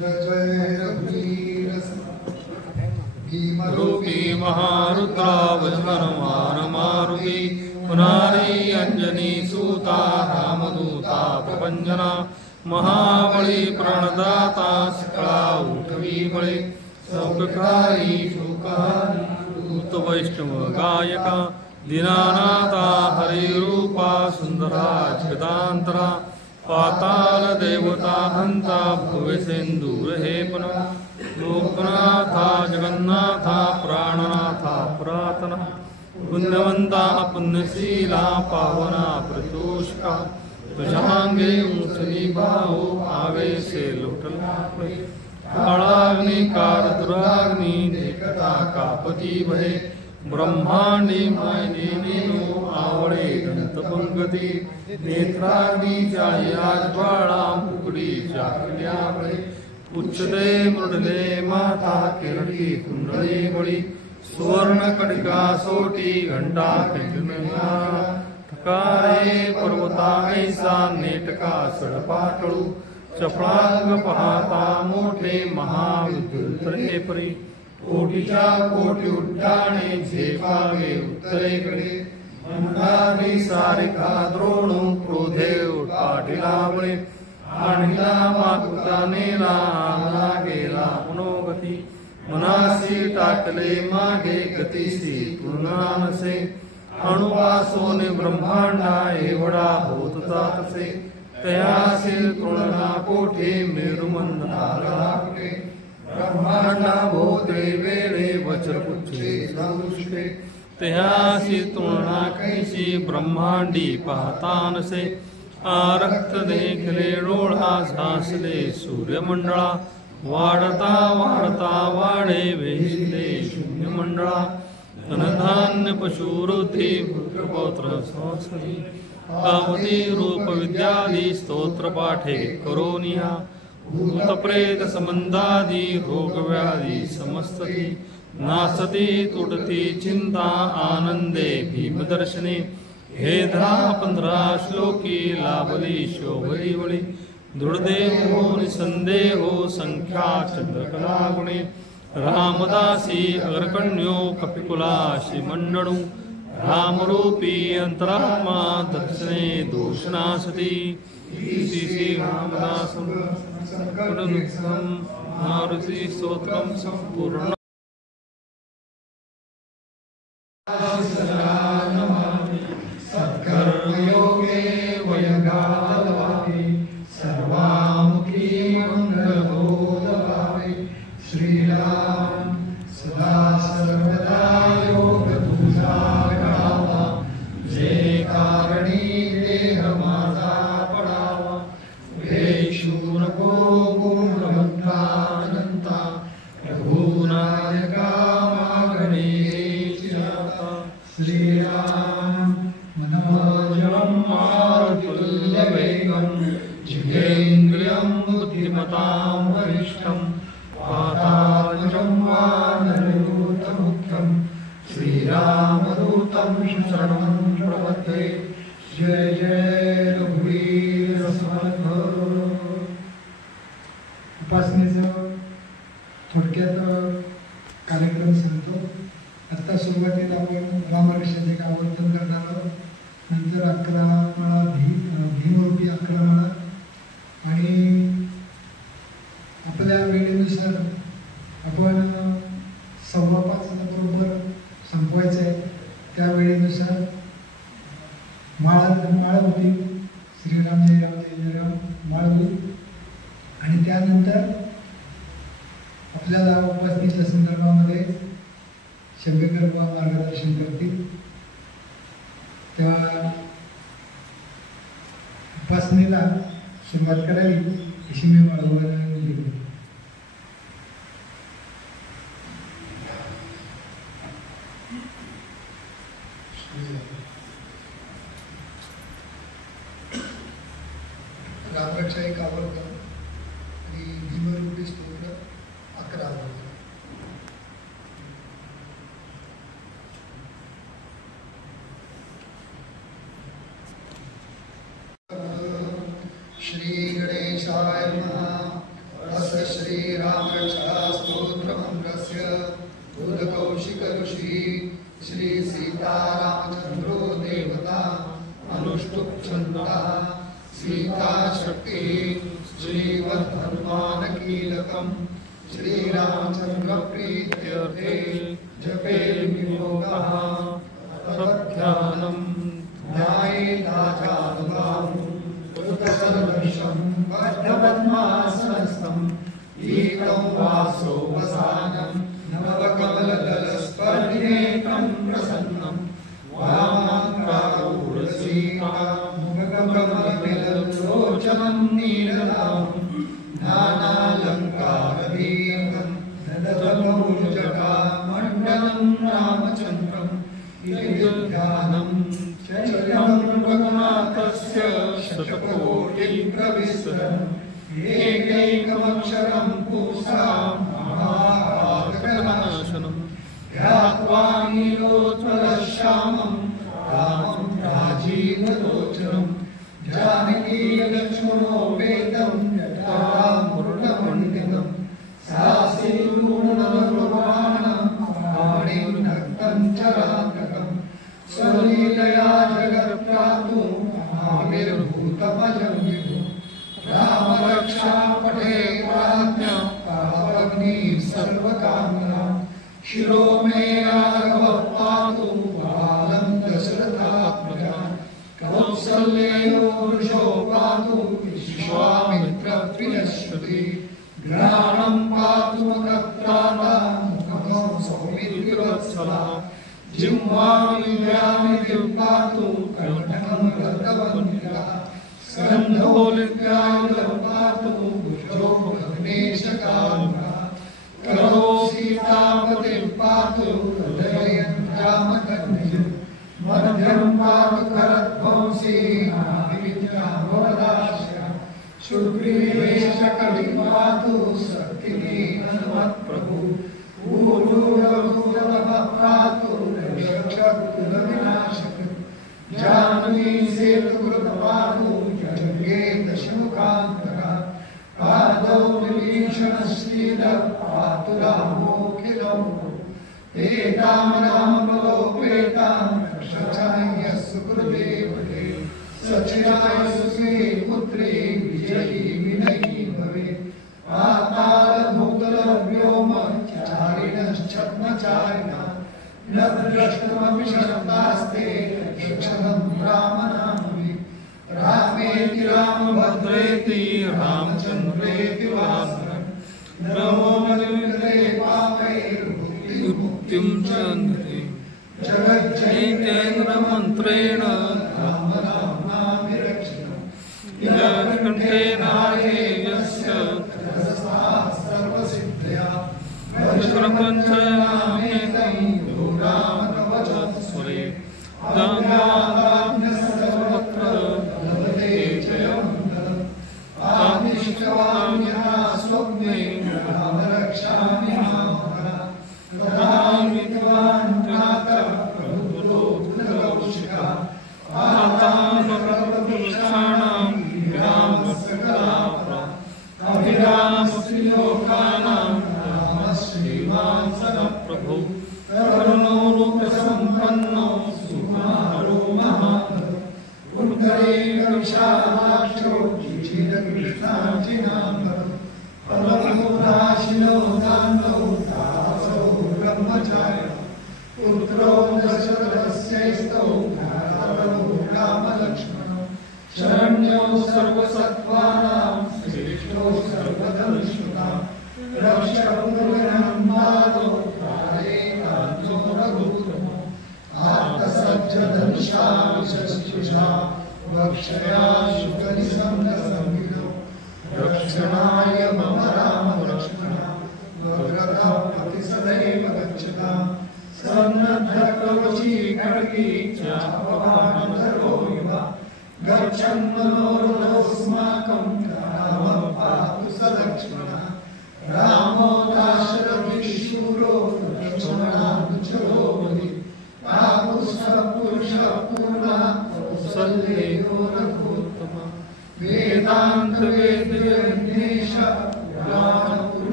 जय जय रघुवीर रूपी महारुद्रावज हनुमान मारुति पुनारी अंजनी सूता रामदूता प्रपंजना महाबली प्रणदाता सकला उठवी बळे सौखकारी शोकारूत वैष्णव गायका दीनानाथा हरि रूपा सुंदरा जगदांतरा पाताल देवता हंता भुवसेंदूर हे पुनः लोकनाथा जगन्नाथा प्राणनाथा पुरातना पुण्यवंता पुण्यशीला पावना प्रतोषका तुझांगे ऊंचली भाऊ आवे से लोटला काळाग्नि कार दुराग्नि देखता कापती भये ब्रह्मांडी मायने नेनो आवळे दंत पंगती नेत्राग्नि जायाज बाळा मुकडी जाकल्या बळे उच्चते मृडले माता किरटी कुंडळे बळी सुवर्ण कटिका सोटी घंटा किंजनया ठकारे पर्वता ऐसा नेटका सडपाटळू चपळांग पाहता मोठे महाविद्युतरे परी कोटीच्या कोटी उड्डाणे झेपावे उत्तरेकडे मंदारी सारिका द्रोणू क्रोधे पाटीला बळे आणला मागुता नेला आला गेला मनोगती मनासी टाकले मागे गतीसी पूर्णानसे अणुवासोने ब्रह्मांडा एवढा होतचा तसे तयासी तृणना कोठे मेरुमंदाला ब्रह्मांडा भोते वेळे वज्रपुच्छे सदृष्टे तयासी तृणना कैसी ब्रह्मांडी पाहतानसे आरक्त देखले डोळा झासले सूर्यमंडळा वाढता वाढता वाढे वेशिले शून्यमंडळा धनधान्य पशुवृद्धी पुत्रपौत्र संसदी कामती रूप विद्यादी स्तोत्र पाठे करोनिया भूतप्रेत संबंधादी रोग व्याधी समस्तती नासती तुटती चिंता आनंदे भीमदर्शने हे 10-15 श्लोकी लाभली शोभरी वळी दृढदेहो निसंदेहो संख्या चंद्रकला गुणे रामदासी अग्रकण्यो कपिकुलाशी मंडळू रामरूपी अंतरात्मा दर्शने दोषनासती श्री रामदासं मारुति स्तोत्रम संपूर्ण सत्कर्मयोगे वयगालवापि सर्वामुखी मंगलबोधभावे श्रीराम सदा सर्वदा योग तुझा घडावा जे कारणी देह माझा पडावा वेशू नको गुणवंतानंता रघुनायका मागणे श्रीराम मनोजवं मारुतुल्यवेगं जितेन्द्रियं बुद्धिमतां वरिष्ठं वातावरं वानरयूथमुख्यं श्रीरामदूतं शरणं प्रपद्ये जय जय रघुवीर समर्थ। उपासनेचं थोडक्यात कार्यक्रम सांगतो। आता सुरुवातीला आपण रामकृष्णाचे एक आवर्तन करणार आहोत, नंतर 11 माळा भीमरूपी 11 माळा आणि आपल्या वेळेनुसार आपण 5:15 बरोबर संपवायचं आहे। त्या वेळेनुसार माळा होती, श्रीराम जय राम जय जय राम माळ होईल आणि त्यानंतर आपल्याला उपासनेच्या संदर्भामध्ये शंभेकर मार्गदर्शन करतील। तेव्हा उपासनेला सुरुवात करावी अशी मी माळावर लिहिली। रामरक्षा एक आवर्तन आणि भीमरूपी स्तोत्र 11 आवर्तन। श्री गणेशाय नमः। तस्य श्रीरामरक्षास्तोत्रमन्त्रस्य उदकौशिकऋषि श्री सीतारामचन्द्रो देवता अनुष्टुप्छन्दः सीताशक्ति श्रीवद्धर्मानकीलकम् श्रीरामचन्द्रप्रीत्यर्थे जपे वियोगः तद्ध्यानम् ध्यायेदाचानुभावम् उदकसर्वशं बद्धपद्मासनस्थम् एकं वासो वसानं नवकमलदलस्पर्धिनेत्रं प्रसन्नं वामाङ्कारूढसीकामुखकमलविलोचनं नीललाभं नानालङ्कारदीर्घं ददतमौजटामण्डलं रामचन्द्रं ध्यानं चरितं रघुनाथस्य शतकोटिप्रविस्तरम् एकैकमक्षरं पुंसां महापातकनाशनं ध्यात्वा नीलोत्पलश्यामं रामं राजीवलोचनं जानकीलक्ष्मणोपेतं जटामरुणमण्डितं सासिरूढनलकृपाणं पाणिं नक्तं चरान्तकं स्वलीलया जगत्प्रातु आविर्भूतमजं विभुम् रामरक्षा पठे प्राज्ञा पावनी सर्वकामना शिरो मे राघवः पातु बालं दशरथात्मजा कौसल्ययो वृषो पातु विश्वामित्रप्रियश्रुति ग्रामं पातु मखत्राता मुखं सौमित्रिवत्सला जिह्वामिन्द्राणि पातु कर्णकं रक्तवन्निका स्कन्धोलिकालं पातु भुजो भुवनेशकारुणा करो सीतापतिं पातु हृदयं रामकन्यजं मध्यं पातु करध्वंसी नाभिविद्यावदाश्या सुग्रीवेशकलिं पातु शक्तिः हनुमत्प्रभु ऊर्ध्वभूतः पातु रक्षकुलविनाशक जानवी सेतुकृतपातु जङ्गे दशमुखान्तकः पादौ विभीषणश्रीलः पातु रामोऽखिलौ एतां रामबलोपेतां रक्षाय सुकृदेवते सचिराय सुस्वे पुत्री विजयी विनयी भवेत् पातालभूतलव्योमचारिणश्छद्मचारिणः न द्रष्टुमपि शब्दास्ते रक्षणं रामनामि रामेति रामभद्रेति रामचन्द्रेति वासरं नमोऽमृते पापैर्मुक्तिं चन्द्रे जगज्जयेन्द्रमन्त्रेण रामनामाभिरक्षितं नीलकण्ठेनायस्य सर्वसिद्धया वज्रपञ्चनामेतं रामकवचस्वरे सर्वत्र लभते जयं आदिष्टवान्यः स्वप्ने रामरक्षामि मामरा तदामित्वान् प्रातः प्रभुलोकौशिका आतामप्रभुषाणां विरामसकलाप्रा अभिरामश्रीलोकानां रामश्रीमान् सदप्रभो करुणो रूपसम्पन्नो सुकुमारो महान्तः पुण्डरीकविशालाक्षो जिजीरकृष्णार्चिनाम्बरः फलभूताशिनो दानौ दासौ ब्रह्मचारिणः पुत्रो दशरथस्यैस्तौ भ्रातरौ रामलक्ष्मणौ शरण्यो सर्वसत्त्वानां श्रेष्ठो सर्वधनुष्मतां रक्षपुरगणं पादौ कालेकान्तो रघुत्तमो आत्तसज्जधनुषा वक्षया शुकनिसंगसंविदौ रक्षणाय मम राम लक्ष्मण वक्रतः प्रतिसदैव गच्छतां सन्नद्धकवची खड्गी चापवानधरो युवा गच्छन् मनोरथोऽस्माकं रामः पातु स लक्ष्मणः रामो दाशरथिशूरो लक्ष्मणानुचरो बलि पातु स पुरुषः पूर्णः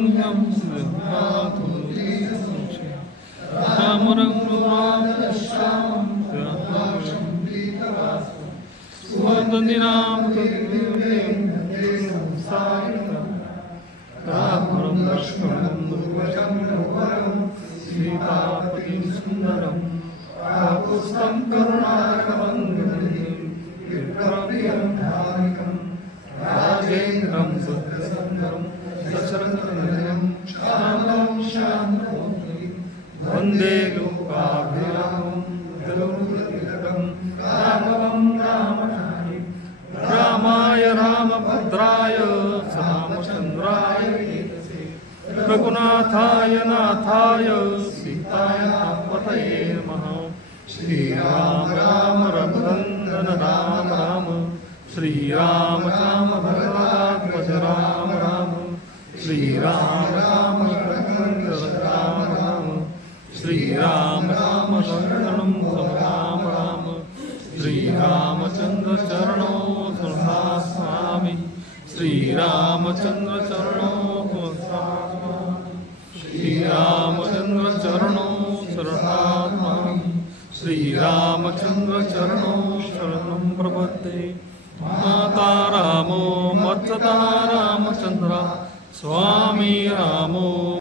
पुण्यं सिद्धातु राम रघुराम श्याम सुवन्दनिनाम राघवं लक्ष्मणं सीतापतिं सुन्दरं काकुत्स्थं करुणाकरं विक्रम्यं धारिकं राजेन्द्रं बुद्धसुन्दरं दशरथनन्दनं श्यामलं श्यामलं वन्दे लोकाभिरामं तिलकं राघवं रामचारि रामाय रामभद्राय रामचन्द्राय वेदसे रघुनाथाय नाथाय सीताय पतये नमः श्रीराम राम रघुनन्दन राम राम श्रीराम राम भगवद्वच राम राम श्रीराम राम रघुनन्दन राम राम श्रीराम राम शरणं राम राम श्रीरामचन्द्र चरणो शरणास्वामि श्रीरामचन्द्र चरणो श्रीरामचन्द्र चरणो शरणास्वामि श्रीरामचन्द्र चरणो शरणं प्रपद्ये माता रामो मत्सता रामचन्द्र स्वामी रामो